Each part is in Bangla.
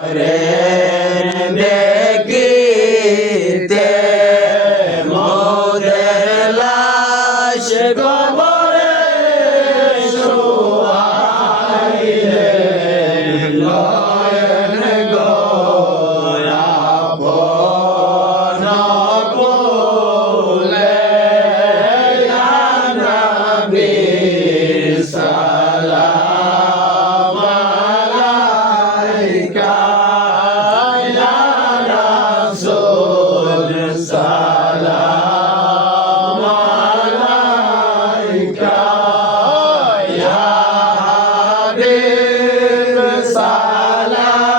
রে দেখিতে মোদের লাশ কবরে শোয়াইলে নয়ন গয়া আপন কোলে ইয়া নবী সালাম আলাইকা ইয়া রাসূল সালাম আলাইকা ইয়া হাবিব সালাম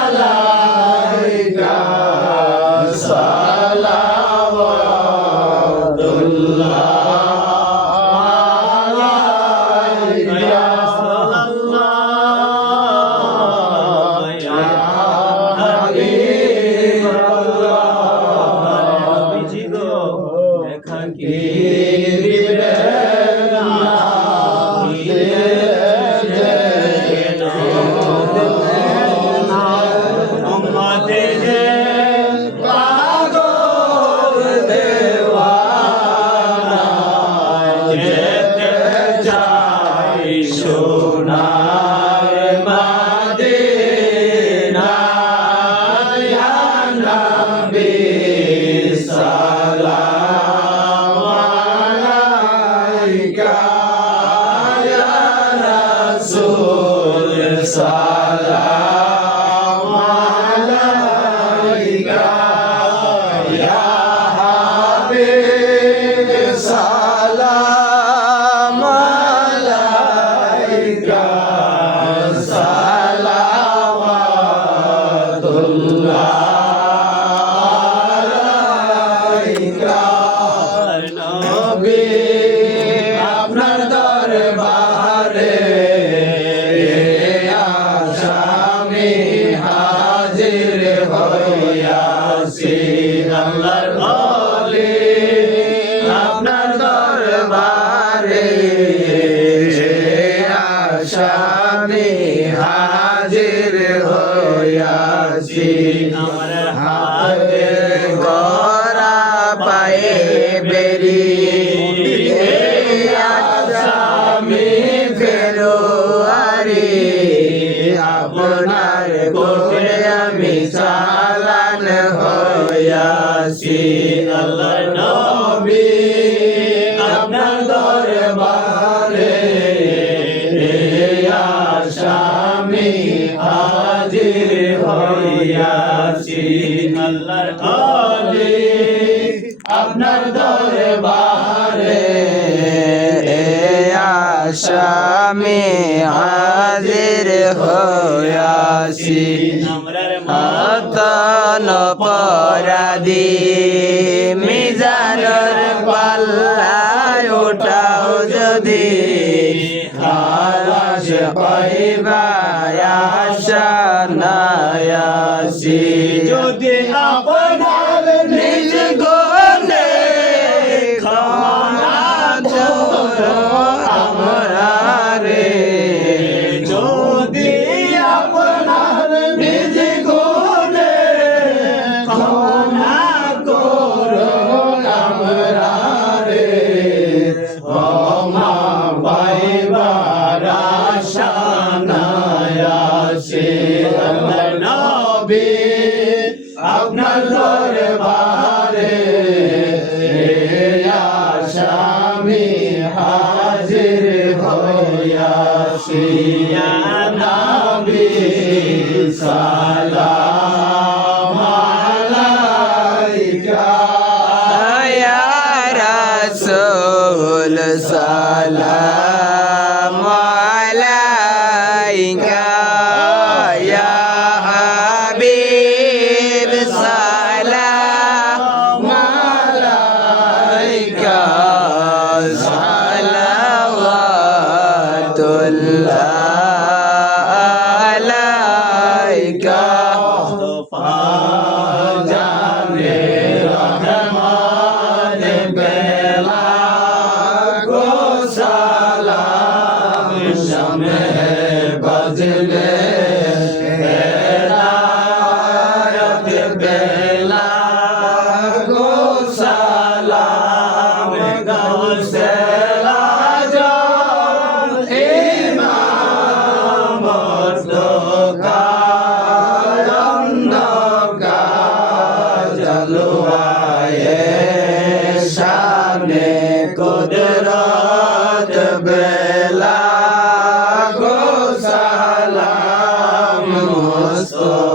আলাইকা সালাওয়াতুল্লাহ আলাইকা সাল্লাল্লাহু ইয়া হাবিবাল্লাহ বিজি গো দেখা কি দিবে না পাগল দেওয়ানা যেতে চাই সোনার মদিনা ইয়া নবী সালাম আলাইকা ইয়া রাসূল সালাম আলাইকা ইয়া হাবিব সালাম আলাইকা সালাওয়াতুল্লাহ আলাইকা নবী আপনার দরবারে আসামি হাজির হইয়াছি আল্লাহর ওলি আপনার দরবারে আসামি হাজির হইয়াছি আমার হাতে গড়া পায়ে বেরি আসামি ফেরোয়ারি আপনার কোলে আমি চালান হইয়াছি আল্লাহর নবী আপনার দরবারে আসামি হাজির হইয়াছি আল্লাহর ওলি আপনার দরবারে আসামি হাজির হইয়াছি আতন পরাদি মিজানের পাল্লায় ওঠাও যদি হালাস পাইবা আশা নায়াসি যদি আপনার নিজ গনে ক্ষমা করো আমরা রে যদি আপনার নিজ গনে ক্ষমা করো আমরা রে ক্ষমা পাইবার আশা নায়াসি আল্লাহর নবী আপনার দরবারে আসামি হাজির হইয়াছি ইয়া নবী সালাম আলাইকা ইয়া রাসূল সালাম আলাইকা ইয়া হাবিব সালাম আলাইকা সালাওয়াতুল্লাহ আলাইকা লুয়ায়ে শানে কুদরত বেলা গো সালাম মুস্তফা